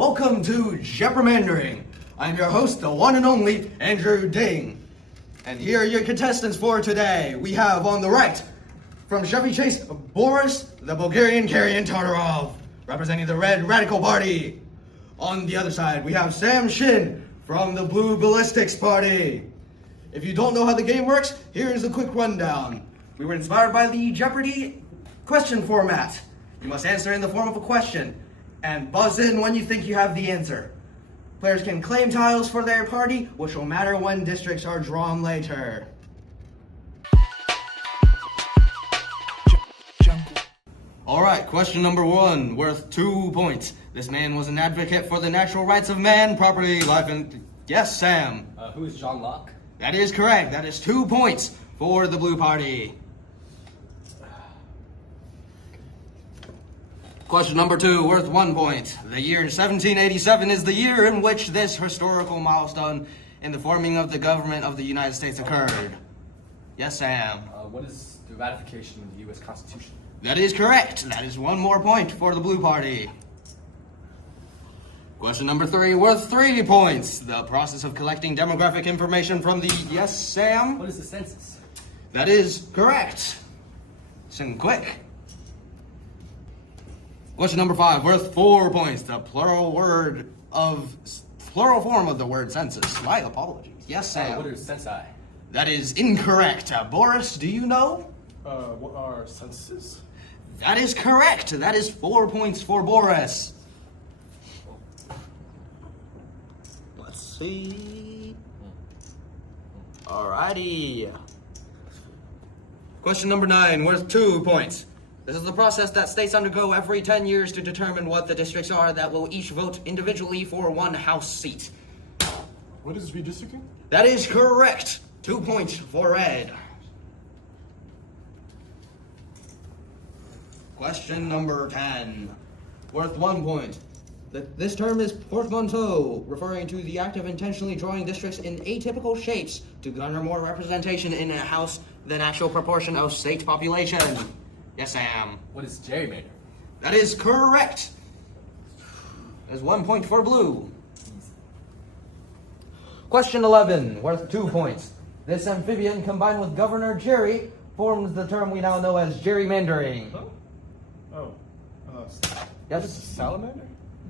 Welcome to Jeapormandering. I'm your host, the one and only Andrew Ding. And here are your contestants for today. We have on the right, from Chevy Chase, Boris, the Bulgarian Karyan Tartarov, representing the Red Radical Party. On the other side, we have Sam Shin from the Blue Ballistics Party. If you don't know how the game works, here's a quick rundown. We were inspired by the Jeopardy question format. You must answer in the form of a question and buzz in when you think you have the answer. Players can claim tiles for their party, which will matter when districts are drawn later. Alright, question number 1, worth 2 points. This man was an advocate for the natural rights of man, property, life, and... Yes, Sam. Who is John Locke? That is correct. That is 2 points for the blue party. Question number 2, worth 1 point. The year 1787 is the year in which this historical milestone in the forming of the government of the United States occurred. Yes, Sam. What is the ratification of the U.S. Constitution? That is correct. That is 1 more point for the blue party. Question number 3, worth 3 points. The process of collecting demographic information from the... Yes, Sam? What is the census? That is correct. Listen quick. Question number 5, worth 4 points. The plural form of the word census. My apologies. Yes, Sam. What is censi? That is incorrect. Boris, do you know? What are censuses? That is correct. That is 4 points for Boris. Let's see. Alrighty. Question number 9, worth 2 points. This is the process that states undergo every 10 years to determine what the districts are that will each vote individually for 1 House seat. What is redistricting? That is correct. 2 points for Red. Question number 10, worth 1 point. This term is portmanteau, referring to the act of intentionally drawing districts in atypical shapes to garner more representation in a House than actual proportion of state population. Yes, Sam. What is gerrymandering? That is correct. There's 1 point for blue. Question 11, worth 2 points. This amphibian, combined with Governor Jerry, forms the term we now know as gerrymandering. Yes. What is a salamander?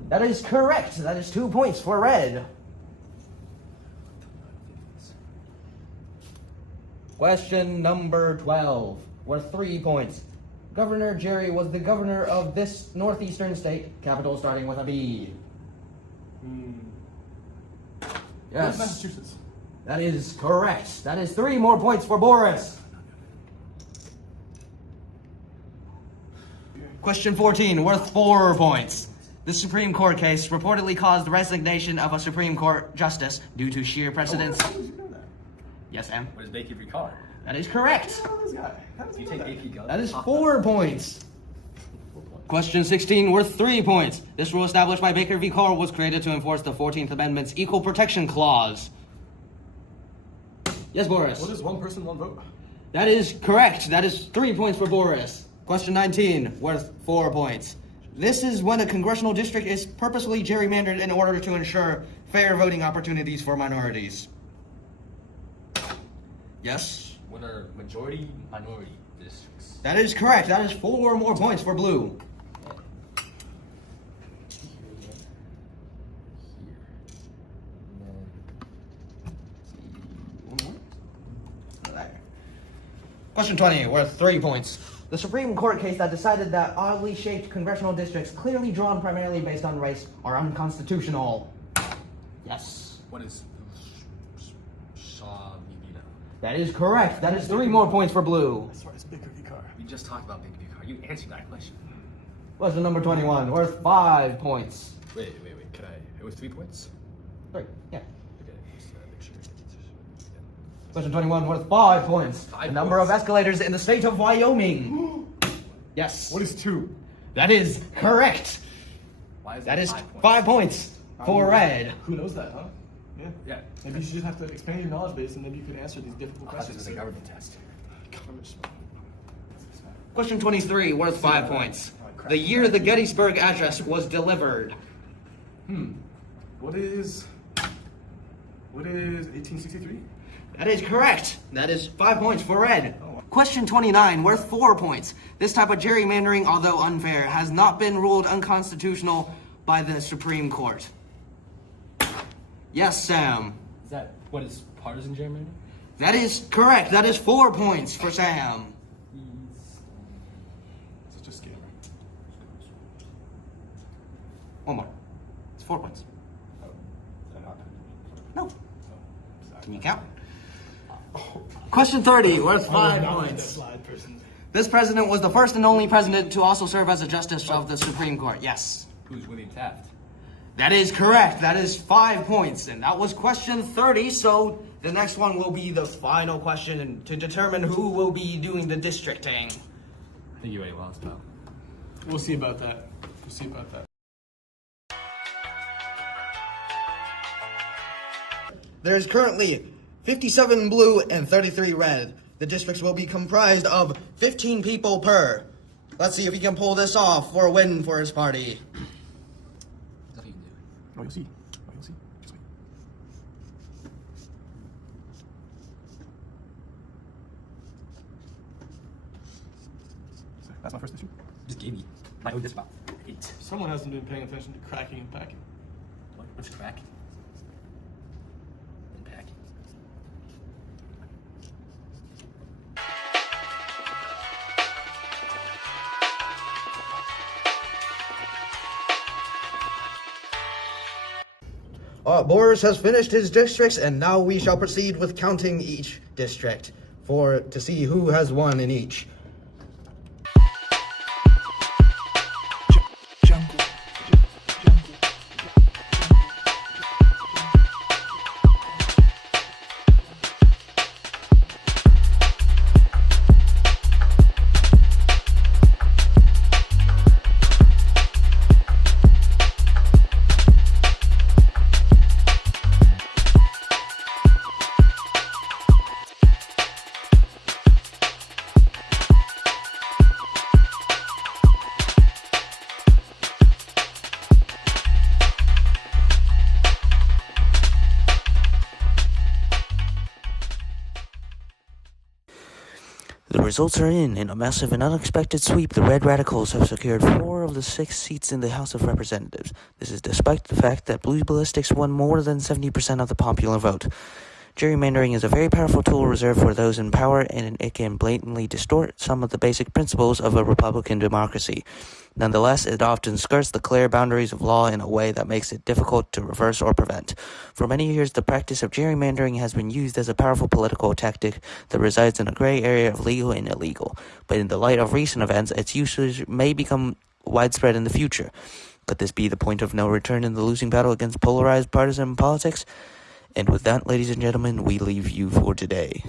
That is correct. That is 2 points for Red. Question number 12, worth 3 points. Governor Jerry was the governor of this northeastern state, capital starting with a B. Yes. Massachusetts. That is correct. That is 3 more points for Boris. Question 14, worth 4 points. The Supreme Court case reportedly caused the resignation of a Supreme Court justice due to sheer precedence. How did you know that? Yes, Sam. What is Baker v. Carr? That is correct. Oh, this guy. How does Do he you know take that? AP Gun? That is 4 points. Question 16, worth 3 points. This rule established by Baker v. Carr was created to enforce the 14th Amendment's Equal Protection Clause. Yes, Boris. What is 1 person, 1 vote? That is correct. That is 3 points for Boris. Question 19, worth 4 points. This is when a congressional district is purposely gerrymandered in order to ensure fair voting opportunities for minorities. Yes? What are majority-minority districts? That is correct. That is 4 more points for blue. Question 20, worth 3 points. The Supreme Court case that decided that oddly shaped congressional districts clearly drawn primarily based on race are unconstitutional. Yes. What is Shaw v. Vita? That is correct. That is 3 more points for blue. That's right, it's Baker v. Carr. You just talked about Baker v. Carr. You answered that question. Question number 21, worth 5 points. Wait. Can I? It was 3 points? 3, yeah. Okay, just make sure. Question 21, worth 5 points. 5 The number points. of escalators in the state of Wyoming. Yes. What is 2? That is correct. Why is That is 5 points? 5 points for Red. Who knows that, huh? Yeah. Maybe you should just have to expand your knowledge base and maybe you could answer these difficult I thought this questions. was a government test. Government. Question 23, worth 5 points. The year the Gettysburg Address was delivered. What is 1863? That is correct. That is 5 points for red. Question 29, worth 4 points. This type of gerrymandering, although unfair, has not been ruled unconstitutional by the Supreme Court. Yes, Sam. Is that what is partisan gerrymandering? That is correct. That is 4 points for Sam. Such a scammer. One more. It's 4 points. No. Can you count? Question 30, worth 5 points. This president was the first and only president to also serve as a justice of the Supreme Court. Yes. Who's William Taft? That is correct. That is 5 points. And that was question 30. So the next one will be the final question to determine who will be doing the districting. I think you already lost, pal. We'll see about that. We'll see about that. There's currently 57 blue and 33 red. The districts will be comprised of 15 people per. Let's see if he can pull this off for a win for his party. Nothing you can do. Oh, you'll see. Oh, you'll see. Just wait. That's my first issue. Just gave me. I owe this about 8. Someone hasn't been paying attention to cracking and packing. What's cracking? And packing. Boris has finished his districts, and now we shall proceed with counting each district to see who has won in each. The results are in. In a massive and unexpected sweep, the Red Radicals have secured 4 of the 6 seats in the House of Representatives. This is despite the fact that Blue Ballistics won more than 70% of the popular vote. Gerrymandering is a very powerful tool reserved for those in power, and it can blatantly distort some of the basic principles of a Republican democracy. Nonetheless, it often skirts the clear boundaries of law in a way that makes it difficult to reverse or prevent. For many years, the practice of gerrymandering has been used as a powerful political tactic that resides in a gray area of legal and illegal. But in the light of recent events, its usage may become widespread in the future. Could this be the point of no return in the losing battle against polarized partisan politics? And with that, ladies and gentlemen, we leave you for today.